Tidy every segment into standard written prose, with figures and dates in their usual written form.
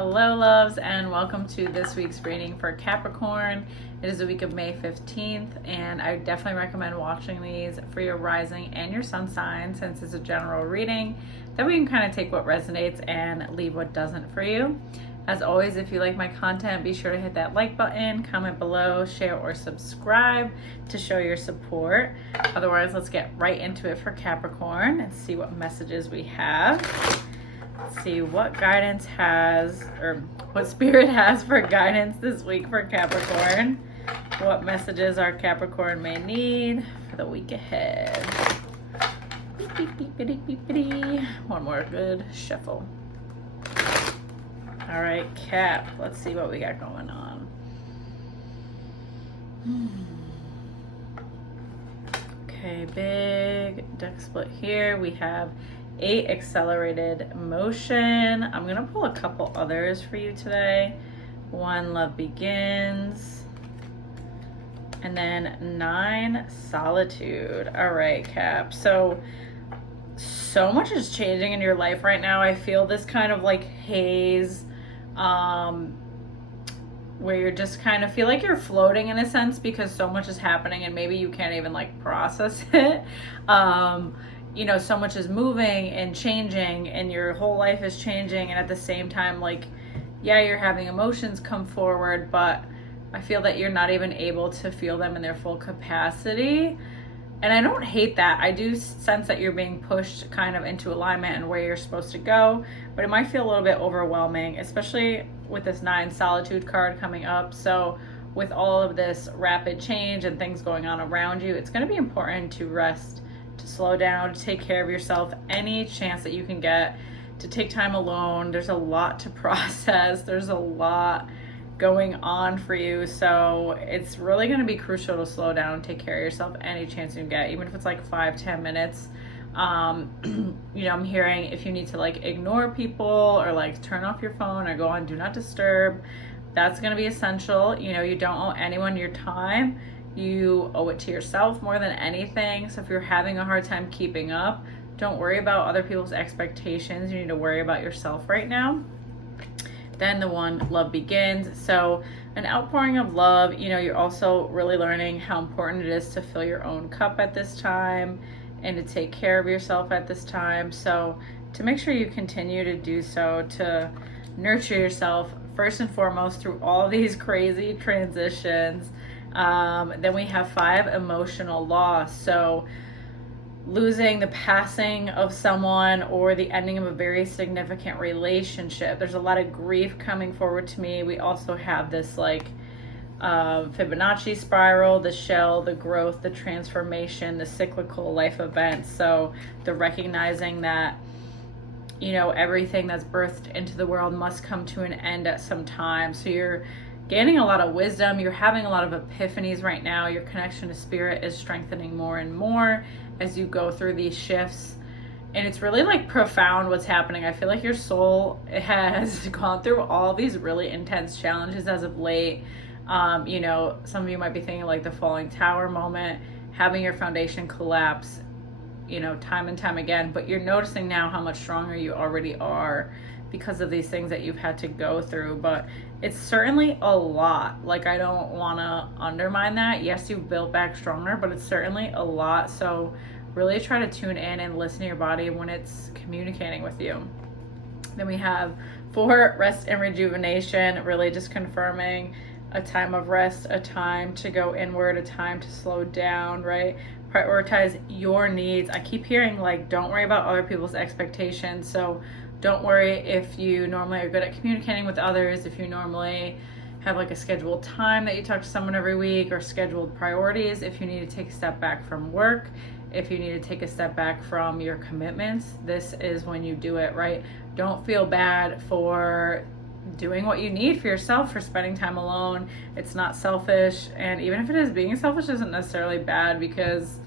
Hello loves, and welcome to this week's reading for Capricorn. It is the week of May 15th, and I definitely recommend watching these for your rising and your sun sign, since it's a general reading. Then we can kind of take what resonates and leave what doesn't for you. As always, if you like my content, be sure to hit that like button, comment below, share or subscribe to show your support. Otherwise, let's get right into it for Capricorn and see what messages we have. Let's see what guidance has, or what spirit has for guidance this week for Capricorn. What messages our Capricorn may need for the week ahead. One more good shuffle. All right, Cap, let's see what we got going on. Okay, big deck split here. We have 8 accelerated motion. I'm gonna pull a couple others for you today. 1 love begins, and then 9 solitude. All right, Cap. So much is changing in your life right now. I feel this kind of like haze, where you're just kind of feel like you're floating in a sense, because so much is happening and maybe you can't even like process it. You know, so much is moving and changing and your whole life is changing, and at the same time, like, yeah, you're having emotions come forward, but I feel that you're not even able to feel them in their full capacity. And I don't hate that. I do sense that you're being pushed kind of into alignment and where you're supposed to go, but it might feel a little bit overwhelming, especially with this 9 solitude card coming up. So with all of this rapid change and things going on around you, it's going to be important to rest, to slow down, to take care of yourself any chance that you can get, to take time alone. There's a lot to process. There's a lot going on for you, so it's really going to be crucial to slow down and take care of yourself any chance you can get, even if it's like 5-10 minutes. You know, I'm hearing if you need to like ignore people or like turn off your phone or go on do not disturb, that's going to be essential. You know, you don't owe anyone your time. You owe it to yourself more than anything. So if you're having a hard time keeping up, don't worry about other people's expectations. You need to worry about yourself right now. Then the 1 love begins. So an outpouring of love. You know, you're also really learning how important it is to fill your own cup at this time and to take care of yourself at this time. So to make sure you continue to do so, to nurture yourself first and foremost through all these crazy transitions. Then we have 5 emotional loss. So losing, the passing of someone, or the ending of a very significant relationship. There's a lot of grief coming forward to me. We also have this like Fibonacci spiral, the shell, the growth, the transformation, the cyclical life events. So the recognizing that, you know, everything that's birthed into the world must come to an end at some time. So you're gaining a lot of wisdom. You're having a lot of epiphanies right now. Your connection to spirit is strengthening more and more as you go through these shifts. And it's really like profound what's happening. I feel like your soul has gone through all these really intense challenges as of late. You know, some of you might be thinking like the falling tower moment, having your foundation collapse, you know, time and time again, but you're noticing now how much stronger you already are because of these things that you've had to go through. But it's certainly a lot. Like, I don't want to undermine that. Yes, you've built back stronger, but it's certainly a lot. So really try to tune in and listen to your body when it's communicating with you. Then we have 4 rest and rejuvenation, really just confirming a time of rest, a time to go inward, a time to slow down, right? Prioritize your needs. I keep hearing like, don't worry about other people's expectations. So don't worry if you normally are good at communicating with others, if you normally have like a scheduled time that you talk to someone every week, or scheduled priorities. If you need to take a step back from work, if you need to take a step back from your commitments, this is when you do it, right? Don't feel bad for doing what you need for yourself, for spending time alone. It's not selfish. And even if it is, being selfish isn't necessarily bad, because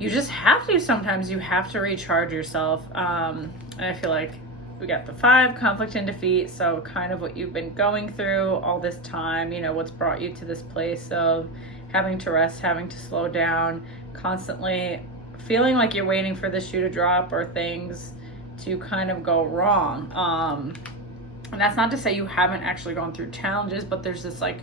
you just have to. Sometimes you have to recharge yourself. And I feel like we got the 5, conflict and defeat. So kind of what you've been going through all this time, you know, what's brought you to this place of having to rest, having to slow down, constantly feeling like you're waiting for the shoe to drop or things to kind of go wrong. And that's not to say you haven't actually gone through challenges, but there's this like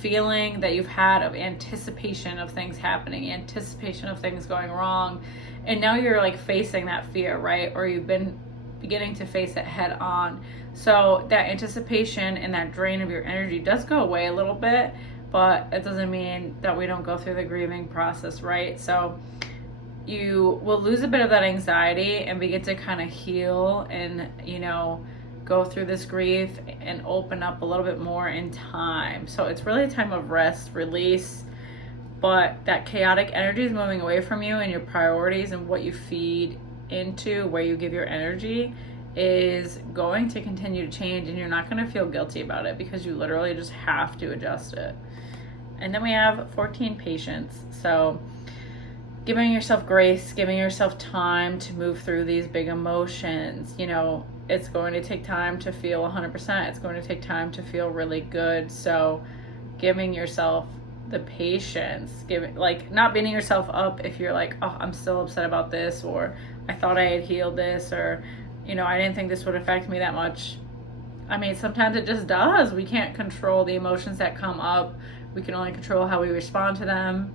feeling that you've had of anticipation of things happening, anticipation of things going wrong. And now you're like facing that fear, right? Or you've been beginning to face it head on. So that anticipation and that drain of your energy does go away a little bit, but it doesn't mean that we don't go through the grieving process, right? So you will lose a bit of that anxiety and begin to kind of heal and, you know, go through this grief and open up a little bit more in time. So it's really a time of rest, release, but that chaotic energy is moving away from you, and your priorities and what you feed into, where you give your energy, is going to continue to change, and you're not going to feel guilty about it because you literally just have to adjust it. And then we have 14 patience. So giving yourself grace, giving yourself time to move through these big emotions. You know, it's going to take time to feel 100%. It's going to take time to feel really good. So giving yourself the patience, not beating yourself up if you're like, oh, I'm still upset about this, or I thought I had healed this, or, you know, I didn't think this would affect me that much. I mean, sometimes it just does. We can't control the emotions that come up. We can only control how we respond to them.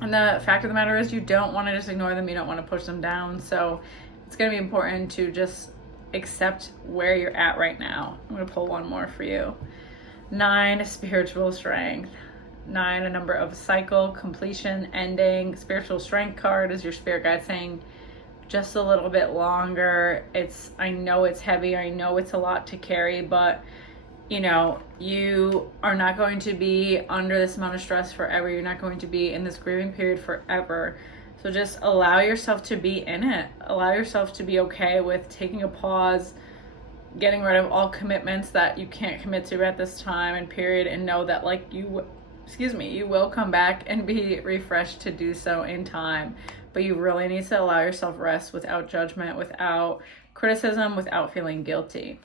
And the fact of the matter is, you don't want to just ignore them. You don't want to push them down. So it's going to be important to just accept where you're at right now. I'm going to pull one more for you. 9, spiritual strength. 9, a number of cycle, completion, ending. Spiritual strength card is your spirit guide saying just a little bit longer. I know it's heavy. I know it's a lot to carry, but you know, you are not going to be under this amount of stress forever. You're not going to be in this grieving period forever. So just allow yourself to be in it. Allow yourself to be okay with taking a pause, getting rid of all commitments that you can't commit to at this time and period, and know that like you will come back and be refreshed to do so in time. But you really need to allow yourself rest without judgment, without criticism, without feeling guilty.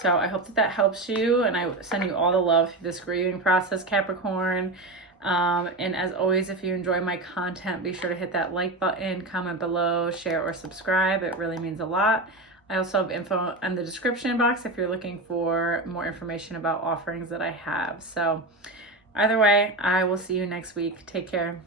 So I hope that helps you, and I send you all the love through this grieving process, Capricorn. And as always, if you enjoy my content, be sure to hit that like button, comment below, share, or subscribe. It really means a lot. I also have info in the description box if you're looking for more information about offerings that I have. So either way, I will see you next week. Take care.